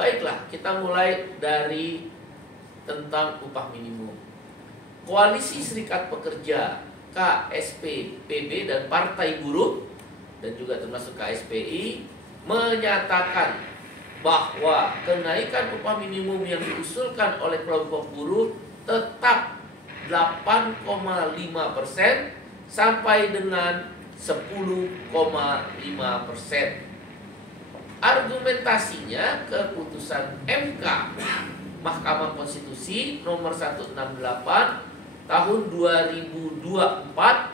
Baiklah, kita mulai dari tentang upah minimum. Koalisi Serikat Pekerja, KSP, PB, dan Partai Buruh, dan juga termasuk KSPI, menyatakan bahwa kenaikan upah minimum yang diusulkan oleh kelompok buruh tetap 8,5% sampai dengan 10,5%. Argumentasinya keputusan MK Mahkamah Konstitusi nomor 168 tahun 2024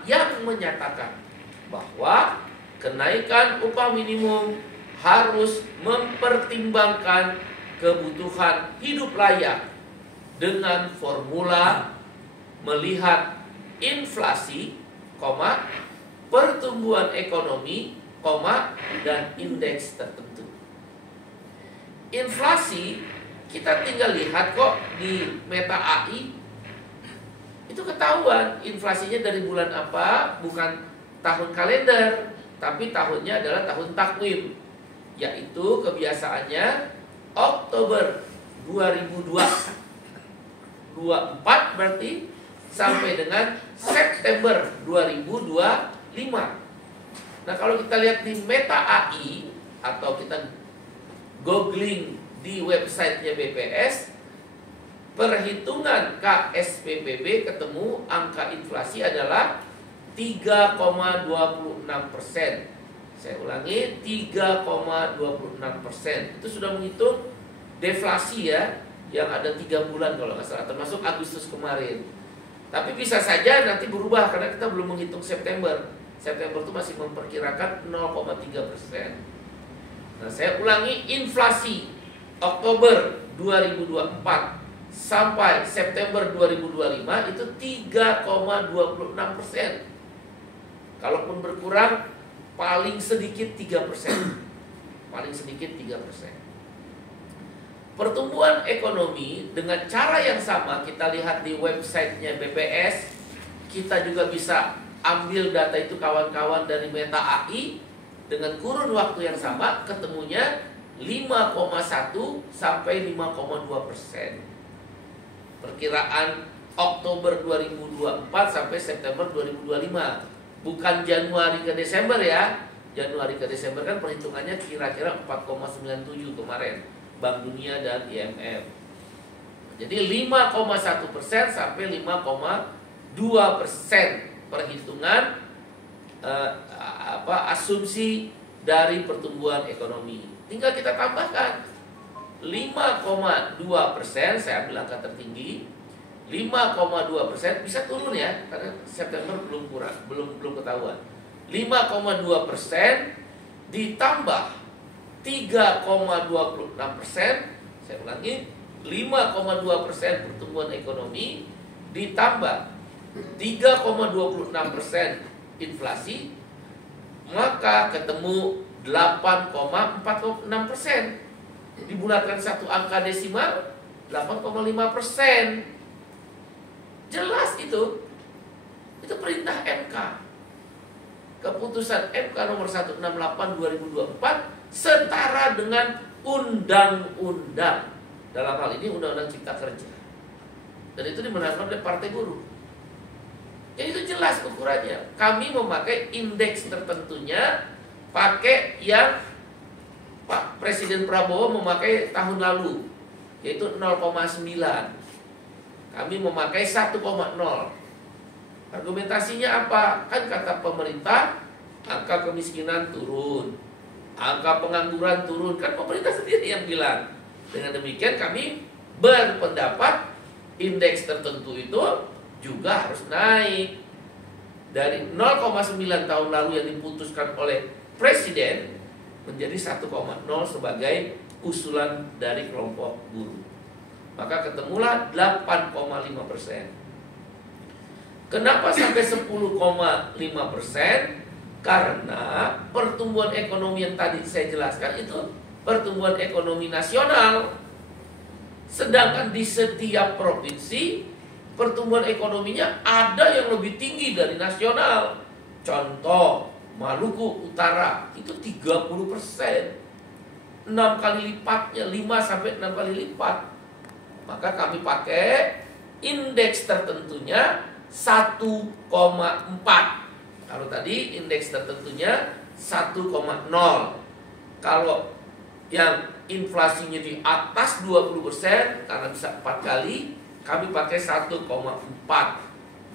yang menyatakan bahwa kenaikan upah minimum harus mempertimbangkan kebutuhan hidup layak dengan formula melihat inflasi, pertumbuhan ekonomi, dan indeks tertentu. Inflasi kita tinggal lihat kok di Meta AI itu ketahuan inflasinya dari bulan apa, bukan tahun kalender, tapi tahunnya adalah tahun takwim, yaitu kebiasaannya Oktober 2024 berarti sampai dengan September 2025. Nah, kalau kita lihat di Meta AI atau kita googling di websitenya BPS, perhitungan KSPPB ketemu angka inflasi adalah 3,26%. Saya ulangi, 3,26%. Itu sudah menghitung deflasi ya, yang ada 3 bulan kalau nggak salah, termasuk Agustus kemarin. Tapi bisa saja nanti berubah karena kita belum menghitung September. September itu masih memperkirakan 0,3%. Nah, saya ulangi, inflasi Oktober 2024 sampai September 2025 itu 3,26%. Kalaupun berkurang paling sedikit 3%. Paling sedikit 3%. Pertumbuhan ekonomi dengan cara yang sama kita lihat di websitenya BPS. Kita juga bisa ambil data itu kawan-kawan dari Meta AI dengan kurun waktu yang sama, ketemunya 5,1 sampai 5,2%. Perkiraan Oktober 2024 sampai September 2025, bukan Januari ke Desember ya. Januari ke Desember kan perhitungannya kira-kira 4,97 kemarin Bank Dunia dan IMF. Jadi 5,1% sampai 5,2% perhitungan asumsi dari pertumbuhan ekonomi. Tinggal kita tambahkan 5,2%, saya ambil angka tertinggi. 5,2% bisa turun ya, karena September belum ketahuan. 5,2% ditambah 3,26%, saya ulangi, 5,2% pertumbuhan ekonomi ditambah 3,26% inflasi, maka ketemu 8,46%. Dibulatkan satu angka desimal 8,5%. Jelas itu perintah MK. Keputusan MK nomor 168 2024 setara dengan undang-undang. Dalam hal ini Undang-Undang Cipta Kerja. Dan itu dimenangkan oleh Partai Buruh. Ya itu jelas ukurannya. Kami memakai indeks tertentunya, pakai yang Pak Presiden Prabowo memakai tahun lalu, yaitu 0,9. Kami memakai 1,0. Argumentasinya apa? Kan kata pemerintah, angka kemiskinan turun, angka pengangguran turun. Kan pemerintah sendiri yang bilang. Dengan demikian kami berpendapat indeks tertentu itu juga harus naik. Dari 0,9 tahun lalu yang diputuskan oleh Presiden menjadi 1,0 sebagai usulan dari kelompok buruh. Maka ketemulah 8,5%. Kenapa sampai 10,5%? Karena pertumbuhan ekonomi yang tadi saya jelaskan itu pertumbuhan ekonomi nasional. Sedangkan di setiap provinsi pertumbuhan ekonominya ada yang lebih tinggi dari nasional. Contoh, Maluku Utara itu 30%. 6 kali lipatnya, 5 sampai 6 kali lipat. Maka kami pakai indeks tertentunya 1,4. Kalau tadi indeks tertentunya 1,0. Kalau yang inflasinya di atas 20% karena bisa 4 kali, kami pakai 1,4.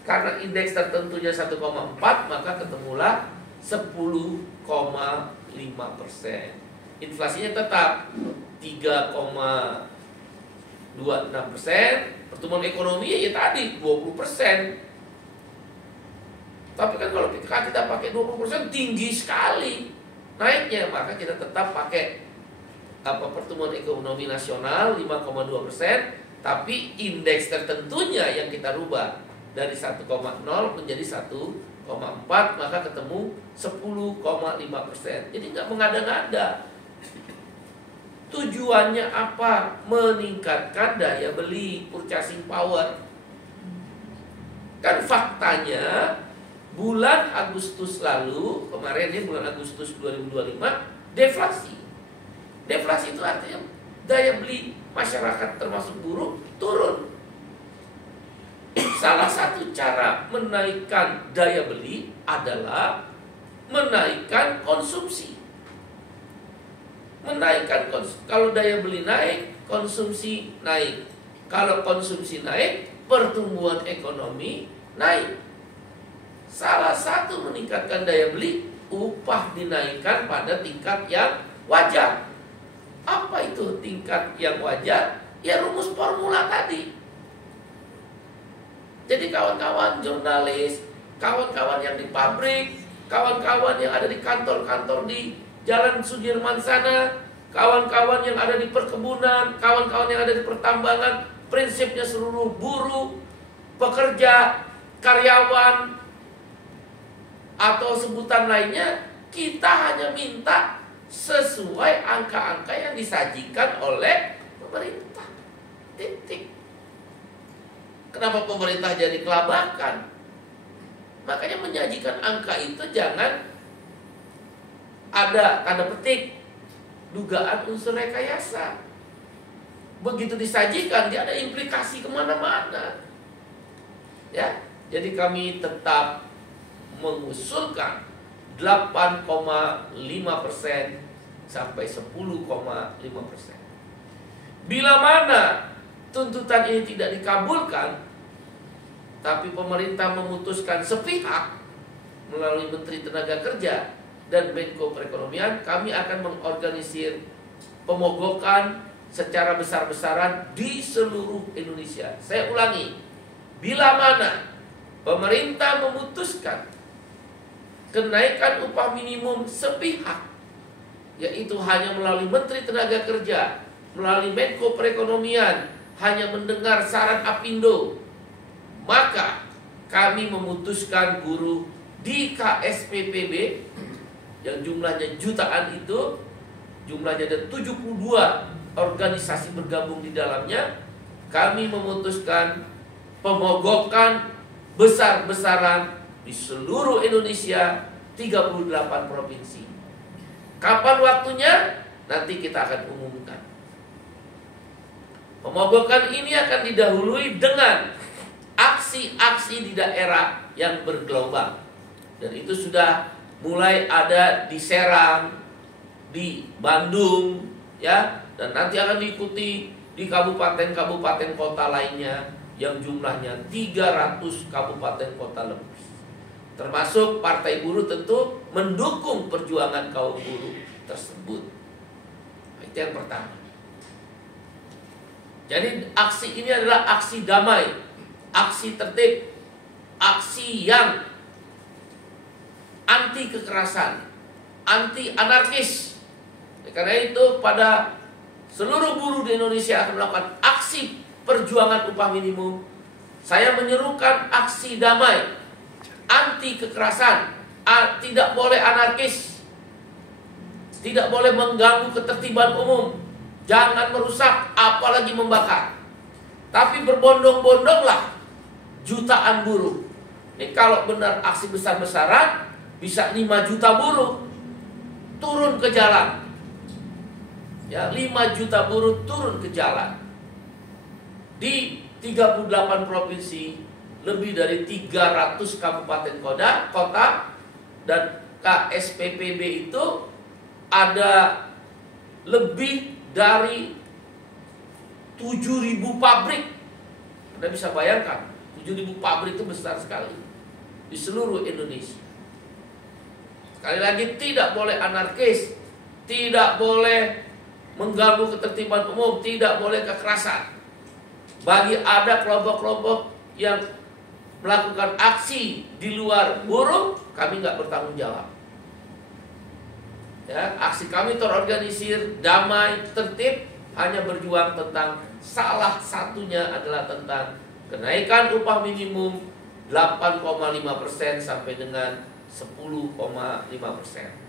Karena indeks tertentunya 1,4, maka ketemulah 10,5%. Inflasinya tetap 3,26%. Pertumbuhan ekonomi ya tadi 20%. Tapi kan kalau kita pakai 20% tinggi sekali naiknya, maka kita tetap pakai pertumbuhan ekonomi nasional 5,2%, tapi indeks tertentunya yang kita rubah dari 1,0 menjadi 1,4, maka ketemu 10,5%. Jadi nggak mengada-ngada. Tujuannya apa? Meningkatkan daya beli, purchasing power. Kan faktanya bulan Agustus lalu, kemarin ya bulan Agustus 2025, deflasi. Deflasi itu artinya daya beli masyarakat termasuk buruh turun. Salah satu cara menaikkan daya beli adalah menaikkan konsumsi. Kalau daya beli naik, konsumsi naik. Kalau konsumsi naik, pertumbuhan ekonomi naik. Salah satu meningkatkan daya beli, upah dinaikkan pada tingkat yang wajar. Apa itu tingkat yang wajar? Ya rumus formula tadi. Jadi kawan-kawan jurnalis, kawan-kawan yang di pabrik, kawan-kawan yang ada di kantor-kantor di Jalan Sudirman sana, kawan-kawan yang ada di perkebunan, kawan-kawan yang ada di pertambangan, prinsipnya seluruh buruh, pekerja, karyawan, atau sebutan lainnya, kita hanya minta sesuai angka-angka yang disajikan oleh pemerintah. Titik. Kenapa pemerintah jadi kelabakan? Makanya menyajikan angka itu jangan ada tanda petik dugaan unsur rekayasa. Begitu disajikan dia ada implikasi kemana-mana. Ya, jadi kami tetap mengusulkan 8,5% sampai 10,5%. Bila mana tuntutan ini tidak dikabulkan, tapi pemerintah memutuskan sepihak melalui Menteri Tenaga Kerja dan Menko Perekonomian, kami akan mengorganisir pemogokan secara besar-besaran di seluruh Indonesia. Saya ulangi, bila mana pemerintah memutuskan kenaikan upah minimum sepihak, yaitu hanya melalui Menteri Tenaga Kerja, melalui Menko Perekonomian, hanya mendengar saran Apindo, maka kami memutuskan guru di KSPPB yang jumlahnya jutaan itu, jumlahnya ada 72 organisasi bergabung di dalamnya, kami memutuskan pemogokan besar-besaran di seluruh Indonesia, 38 provinsi. Kapan waktunya? Nanti kita akan umumkan. Pemogokan ini akan didahului dengan aksi-aksi di daerah yang bergelombang. Dan itu sudah mulai ada di Serang, di Bandung, ya, dan nanti akan diikuti di kabupaten-kabupaten kota lainnya yang jumlahnya 300 kabupaten kota lebih. Termasuk Partai Buruh tentu mendukung perjuangan kaum buruh tersebut. Itu yang pertama. Jadi aksi ini adalah aksi damai, aksi tertib, aksi yang anti kekerasan, anti anarkis. Karena itu pada seluruh buruh di Indonesia akan melakukan aksi perjuangan upah minimum. Saya menyerukan aksi damai, anti kekerasan, tidak boleh anarkis, tidak boleh mengganggu ketertiban umum, jangan merusak, apalagi membakar. Tapi berbondong-bondonglah jutaan buruh. Ini kalau benar aksi besar-besaran, bisa 5 juta buruh turun ke jalan. Ya, 5 juta buruh turun ke jalan. Di 38 provinsi, lebih dari 300 kabupaten kota, dan KSPPB itu ada lebih dari 7.000 pabrik. Anda bisa bayangkan, 7.000 pabrik itu besar sekali di seluruh Indonesia. Sekali lagi, tidak boleh anarkis, tidak boleh mengganggu ketertiban umum, tidak boleh kekerasan. Bagi ada kelompok-kelompok yang melakukan aksi di luar buruh, kami nggak bertanggung jawab. Ya, aksi kami terorganisir, damai, tertib, hanya berjuang tentang salah satunya adalah tentang kenaikan upah minimum 8,5% sampai dengan 10,5%.